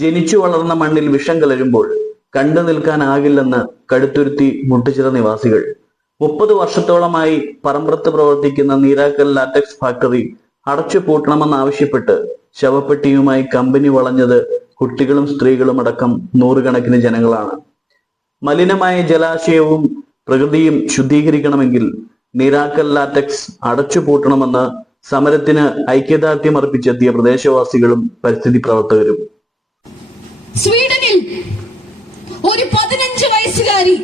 ജനിച്ചു വളർന്ന മണ്ണിൽ വിഷം കലരുമ്പോൾ കണ്ടു നിൽക്കാനാകില്ലെന്ന് കടുത്തുരുത്തി മുട്ടിച്ചിറ നിവാസികൾ. മുപ്പത് വർഷത്തോളമായി പറമ്പ്രത്ത് പ്രവർത്തിക്കുന്ന നീരാക്കൽ ലാറ്റക്സ് ഫാക്ടറി അടച്ചു പൂട്ടണമെന്നാവശ്യപ്പെട്ട് ശവപ്പെട്ടിയുമായി കമ്പനി വളഞ്ഞത് കുട്ടികളും സ്ത്രീകളും അടക്കം നൂറുകണക്കിന് ജനങ്ങളാണ്. മലിനമായ ജലാശയവും പ്രകൃതിയും ശുദ്ധീകരിക്കണമെങ്കിൽ നീരാക്കൽ ലാറ്റക്സ് അടച്ചു പൂട്ടണമെന്ന് സമരത്തിന് ഐക്യദാർഢ്യം അർപ്പിച്ചെത്തിയ പ്രദേശവാസികളും പരിസ്ഥിതി പ്രവർത്തകരും. സ്വീഡനിൽ ഒരു പതിനഞ്ച് വയസ്സുകാരി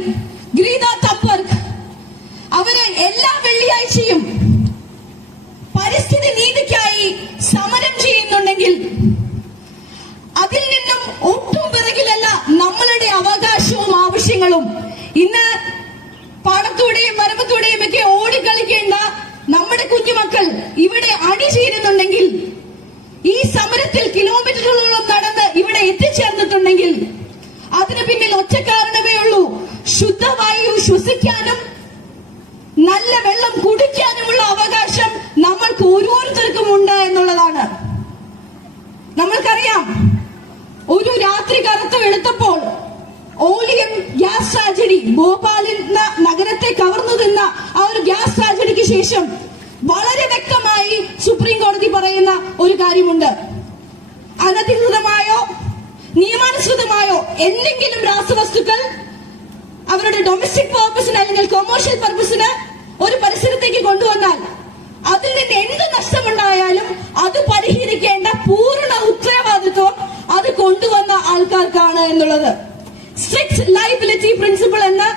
ഗ്രീത തപ്പർക്ക് അവർ എല്ലാ വെള്ളിയാഴ്ചയും പരിസ്ഥിതി നീതിക്കായി സമരം ചെയ്യുന്നുണ്ടെങ്കിൽ അതിൽ നിന്നും ഒട്ടും പിറകിലല്ല നമ്മളുടെ അവകാശവും ആവശ്യങ്ങളും. ഇന്ന് പാടത്തൂടെയും മരമ്പത്തൂടെയും ഒക്കെ ഓടിക്കളിക്കേണ്ട നമ്മുടെ കുഞ്ഞുമക്കൾ ഇവിടെ എത്തിച്ചേർന്നിട്ടുണ്ടെങ്കിൽ അതിന് പിന്നിൽ ഒറ്റ കാരണമേ ഉള്ളൂ. ശുദ്ധവായു ശ്വസിക്കാനും നല്ല വെള്ളം കുടിക്കാനുമുള്ള അവകാശം നമ്മൾക്ക് ഓരോരുത്തർക്കും ഉണ്ട് എന്നുള്ളതാണ്. നമ്മൾക്കറിയാം ഒരു രാത്രി കറുത്ത് വെളുത്തപ്പോൾ ഓലിയം ഗ്യാസ് ട്രാജഡി ഭോപ്പാലിൽ നഗരത്തെ കവർന്നു നിന്ന ആ ഒരു ഗ്യാസ് ട്രാജഡിക്ക് ശേഷം വളരെ വ്യക്തമായി സുപ്രീം കോടതി പറയുന്ന ഒരു കാര്യമുണ്ട്. അനധികൃതമായോ നിയമാനുസൃതമായോ എന്തെങ്കിലും രാസവസ്തുക്കൾ? അവരുടെ ഡൊമസ്റ്റിക് പർപ്പസിന് അല്ലെങ്കിൽ കൊമേഴ്ഷ്യൽ പർപ്പസിന് ഒരു പരിസരത്തേക്ക് കൊണ്ടുവന്നാൽ അതിൽ നിന്ന് എന്ത് നഷ്ടമുണ്ടായാലും അത് പരിഹരിക്കേണ്ട പൂർണ ഉത്തരവാദിത്വം അത് കൊണ്ടുവന്ന ആൾക്കാർക്കാണ് എന്നുള്ളത്. സ്ട്രിക്ട് ലൈബിലിറ്റി പ്രിൻസിപ്പിൾ എന്ന്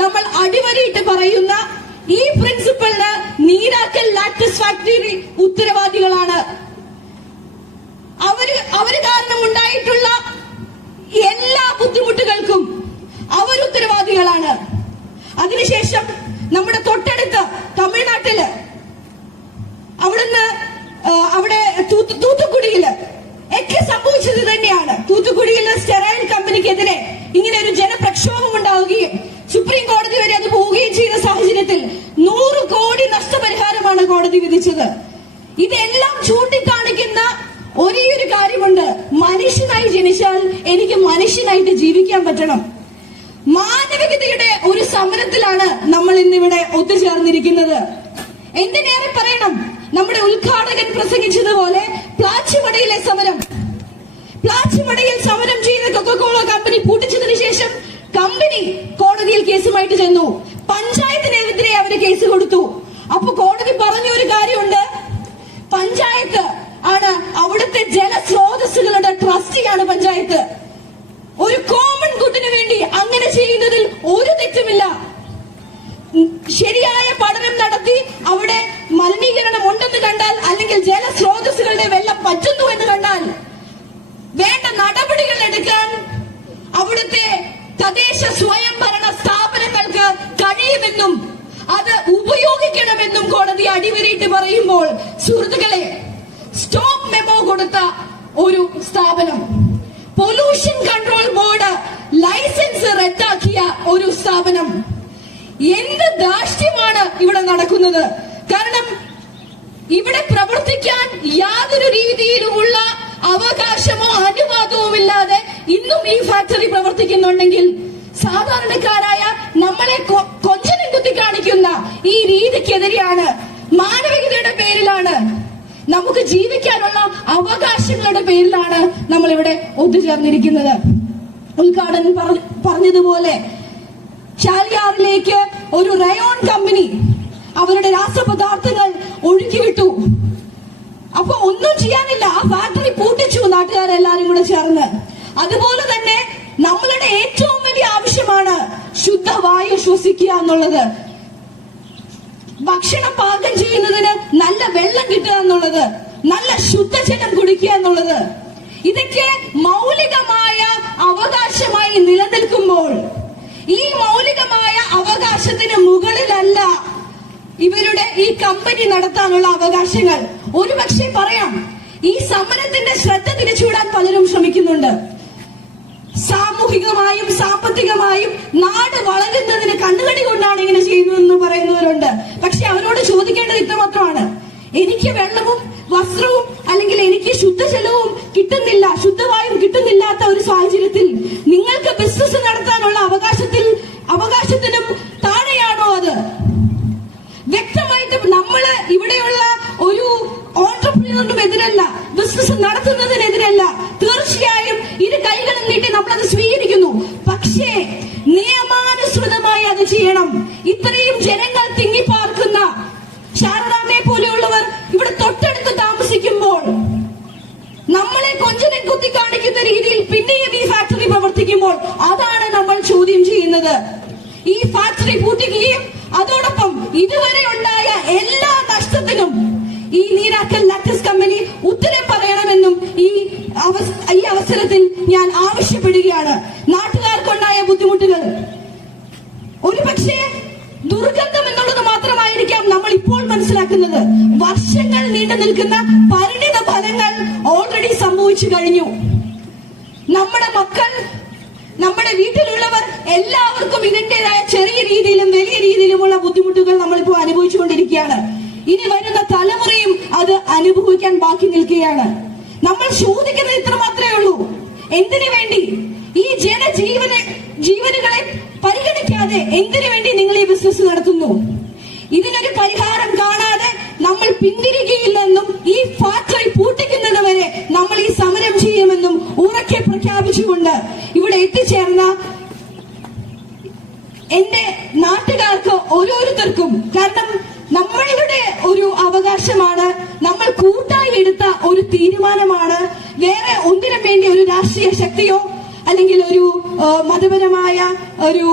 നമ്മൾ അടിവരയിട്ട് പറയുന്ന ഈ പ്രിൻസിപ്പിളിന് നീരാക്കൽ ലാക്ടസ് ഫാക്ടറി ഉത്തരവാദികളാണ്. അവർ അവർ കാരണം ഉണ്ടായിട്ടുള്ള ഉത്തരവാദികളാണ് അതിനുശേഷം നമ്മുടെ തൊട്ടടുത്ത് തമിഴ്നാട്ടിൽ അവിടുന്ന് അവിടെ തൂത്ത് തൂത്തുക്കുടിയിൽ ഒക്കെ സംഭവിച്ചത് തന്നെയാണ്. തൂത്തുക്കുടിയിലെ സ്റ്റെറൈൽ കമ്പനിക്കെതിരെ ഇങ്ങനെ ഒരു ജനപ്രക്ഷോഭം ഉണ്ടാവുകയും സുപ്രീം കോടതി വരെ അത് പോവുകയും ചെയ്ത സാഹചര്യത്തിൽ നൂറ് കോടി നഷ്ടപരിഹാരമാണ് കോടതി വിധിച്ചത്. ഇതെല്ലാം ചൂണ്ടിക്കാണിക്കുന്ന ഒരേ ഒരു കാര്യമുണ്ട്. മനുഷ്യനായി ജനിച്ചാൽ എനിക്ക് മനുഷ്യനായിട്ട് ജീവിക്കാൻ പറ്റണം. മാനവികതയുടെ ഒരു സമരത്തിലാണ് നമ്മൾ ഇന്നിവിടെ ഒത്തുചേർന്നിരിക്കുന്നത്. എന്തിനേറെ പറയണം? നമ്മുടെ ഉദ്ഘാടകൻ പ്രസംഗിച്ചതുപോലെ പ്ലാച്ചിമടയിലെ സമരം. പ്ലാച്ചിമടയിൽ സമരം ചെയ്ത കൊക്കോള കമ്പനി പൂട്ടിച്ചതിന് ശേഷം കമ്പനി കോടതിയിൽ കേസുമായിട്ട് ചെന്നു. പഞ്ചായത്തിനെതിരെ അവർ കേസ് കൊടുത്തു. അപ്പൊ കോടതി പറഞ്ഞ ഒരു കാര്യമുണ്ട്. പഞ്ചായത്ത് ആണ് അവിടുത്തെ ജലസ്രോതസ്സുകളുടെ ട്രസ്റ്റിയാണ് പഞ്ചായത്ത് ഒരു കോമൺ ഗുഡിന് വേണ്ടി അങ്ങനെ ചെയ്യുന്നതിൽ ഒരു തെറ്റുമില്ല. ശരിയായ പഠനം നടത്തി അവിടെ മലിനീകരണം ഉണ്ടെന്ന് കണ്ടാൽ അല്ലെങ്കിൽ ജലസ്രോതസ്സുകളുടെ വെള്ളം പറ്റുന്നു എന്ന് കണ്ടാൽ വേണ്ട നടപടികൾ എടുക്കാൻ അവിടുത്തെ തദ്ദേശ സ്വയംഭരണ സ്ഥാപനങ്ങൾക്ക് കഴിയുമെന്നും അത് ഉപയോഗിക്കണമെന്നും കോടതി അടിവരയിട്ട് പറയുമ്പോൾ സുഹൃത്തുക്കളെ സ്റ്റോപ്പ് മെമോ കൊടുത്ത ഒരു സ്ഥാപനം. പൊല്യൂഷൻ കൺട്രോൾ റദ്ദാക്കിയ ഒരു സ്ഥാപനം. എന്ത് ദാഷ്ട്യമാണ് ഇവിടെ നടക്കുന്നത്? കാരണം ഇവിടെ പ്രവർത്തിക്കാൻ യാതൊരു രീതിയിലുമുള്ള അവകാശമോ അനുവാദവും ഇല്ലാതെ ഇന്നും ഈ ഫാക്ടറി പ്രവർത്തിക്കുന്നുണ്ടെങ്കിൽ സാധാരണക്കാരായ നമ്മളെ കൊഞ്ചനം കുത്തി കാണിക്കുന്ന ഈ രീതിക്കെതിരെയാണ് മാനവികതയുടെ പേരിലാണ് നമുക്ക് ജീവിക്കാനുള്ള അവകാശങ്ങളുടെ പേരിലാണ് നമ്മൾ ഇവിടെ ഒത്തുചേർന്നിരിക്കുന്നത്. ഉദ്ഘാടനം പറഞ്ഞ- പറഞ്ഞതുപോലെ ചാലിയാറിലേക്ക് ഒരു റയോൺ കമ്പനി അവരുടെ രാസപദാർത്ഥങ്ങൾ ഒഴുക്കിവിട്ടു. അപ്പൊ ഒന്നും ചെയ്യാനില്ല. ആ ഫാക്ടറി പൂട്ടിച്ചു നാട്ടുകാരെല്ലാരും കൂടെ ചേർന്ന്. അതുപോലെ തന്നെ നമ്മളുടെ ഏറ്റവും വലിയ ആവശ്യമാണ് ശുദ്ധവായു ശ്വസിക്കുക എന്നുള്ളത്. ഭക്ഷണം പാകം ചെയ്യുന്നതിന് നല്ല വെള്ളം കിട്ടുക എന്നുള്ളത്. നല്ല ശുദ്ധജലം കുടിക്കുക എന്നുള്ളത്. ഇതൊക്കെ മൗലികമായ അവകാശമായി നിലനിൽക്കുമ്പോൾ ഈ മൗലികമായ അവകാശത്തിന് മുകളിലല്ല ഇവരുടെ ഈ കമ്പനി നടത്താനുള്ള അവകാശങ്ങൾ. ഒരുപക്ഷെ പറയാം ഈ സമരത്തിന്റെ ശ്രദ്ധ തിരിച്ചുവിടാൻ പലരും ശ്രമിക്കുന്നുണ്ട്. സാമൂഹികമായും സാമ്പത്തികമായും നാട് വളരുന്നതിന് കണ്ണുകടി കൊണ്ടാണ് ഇങ്ങനെ ചെയ്യുന്നതെന്ന് പറയുന്നവരുണ്ട്. പക്ഷെ അവരോട് ചോദിക്കേണ്ടത് ഇത്രമാത്രമാണ്. എനിക്ക് വെള്ളവും വസ്ത്രവും അല്ലെങ്കിൽ എനിക്ക് ശുദ്ധജലവും കിട്ടുന്നില്ല ശുദ്ധവായും കിട്ടുന്നില്ലാത്ത ഒരു സാഹചര്യത്തിൽ നിങ്ങൾക്ക് ബിസിനസ് നടത്താനുള്ള അവകാശത്തിൽ അവകാശത്തിനും താഴെയാണോ അത്? വ്യക്തമായിട്ട് നമ്മൾ ഇവിടെയുള്ള ഒരു ഓൺടർപ്രീനറിനും എതിരല്ല ബിസിനസ് നടത്തുന്നതിനെതിരല്ല. തീർച്ചയായും ഇരു കൈകളും നീട്ടി നമ്മളത് സ്വീകരിക്കുന്നു അതാണ് നമ്മൾ ചോദ്യം ചെയ്യുന്നത്. ഈ ഫാക്ടറി പൂട്ടിക്കുകയും അതോടൊപ്പം ഇതുവരെ ഉണ്ടായ എല്ലാ നഷ്ടത്തിനും ഈ നീരാക്കൽ ലാറ്റസ് കമ്പനി ഉത്തരം പറയണമെന്നും ഈ ഈ അവസരത്തിൽ ഞാൻ ആവശ്യപ്പെടുകയാണ്. നാട്ടുകാർക്കുണ്ടായ ബുദ്ധിമുട്ടുകൾ. ഒരുപക്ഷെ ദുർഗന്ധം എന്നുള്ളത് മാത്രമായിരിക്കാം നമ്മൾ ഇപ്പോൾ മനസ്സിലാക്കുന്നത്. വർഷങ്ങൾ നീണ്ടു നിൽക്കുന്ന പരിണിത ഫലങ്ങൾ ഓൾറെഡി സംഭവിച്ചു കഴിഞ്ഞു. നമ്മുടെ മക്കൾ നമ്മുടെ വീട്ടിലുള്ളവർ എല്ലാവർക്കും ഇതിന്റേതായ ചെറിയ രീതിയിലും വലിയ രീതിയിലുമുള്ള ബുദ്ധിമുട്ടുകൾ നമ്മളിപ്പോൾ അനുഭവിച്ചുകൊണ്ടിരിക്കുകയാണ് ഇനി വരുന്ന തലമുറയും അത് അനുഭവിക്കാൻ ബാക്കി നിൽക്കുകയാണ്. നമ്മൾ ചോദിക്കുന്നത് ഇത്ര മാത്രമേ ഉള്ളൂ. എന്തിനു വേണ്ടി? ഈ ജനജീവന ജീവനുകളെ പരിഗണിക്കാതെ എന്തിനു വേണ്ടി നിങ്ങൾ ഈ ബിസിനസ് നടത്തുന്നു? ഇതിനൊരു പരിഹാരം പിന്തിരികയില്ലെന്നും ഈ ഫാക്ടറി പൂട്ടിക്കുന്നത് വരെ നമ്മൾ ഈ സമരം ചെയ്യുമെന്നും ഉറക്കെ പ്രഖ്യാപിച്ചുകൊണ്ട് ഇവിടെ എത്തിച്ചേർന്ന എന്റെ നാട്ടുകാർക്ക് ഓരോരുത്തർക്കും കാരണം നമ്മളുടെ ഒരു അവകാശമാണ് നമ്മൾ കൂട്ടായി എടുത്ത ഒരു തീരുമാനമാണ്. വേറെ ഒന്നിനും വേണ്ടി ഒരു രാഷ്ട്രീയ ശക്തിയോ അല്ലെങ്കിൽ ഒരു മതപരമായ ഒരു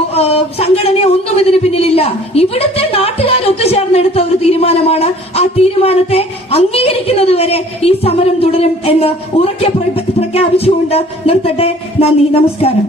സംഘടനയോ ഒന്നും ഇതിന് പിന്നിലില്ല. ഇവിടുത്തെ നാട്ടുകാർ ഒത്തുചേർന്നെടുത്ത ഒരു തീരുമാനമാണ് ആ തീരുമാനത്തെ അംഗീകരിക്കുന്നത് വരെ ഈ സമരം തുടരും എന്ന് ഉറക്കെ പ്രഖ്യാപിച്ചുകൊണ്ട് നിർത്തട്ടെ. നന്ദി നമസ്കാരം.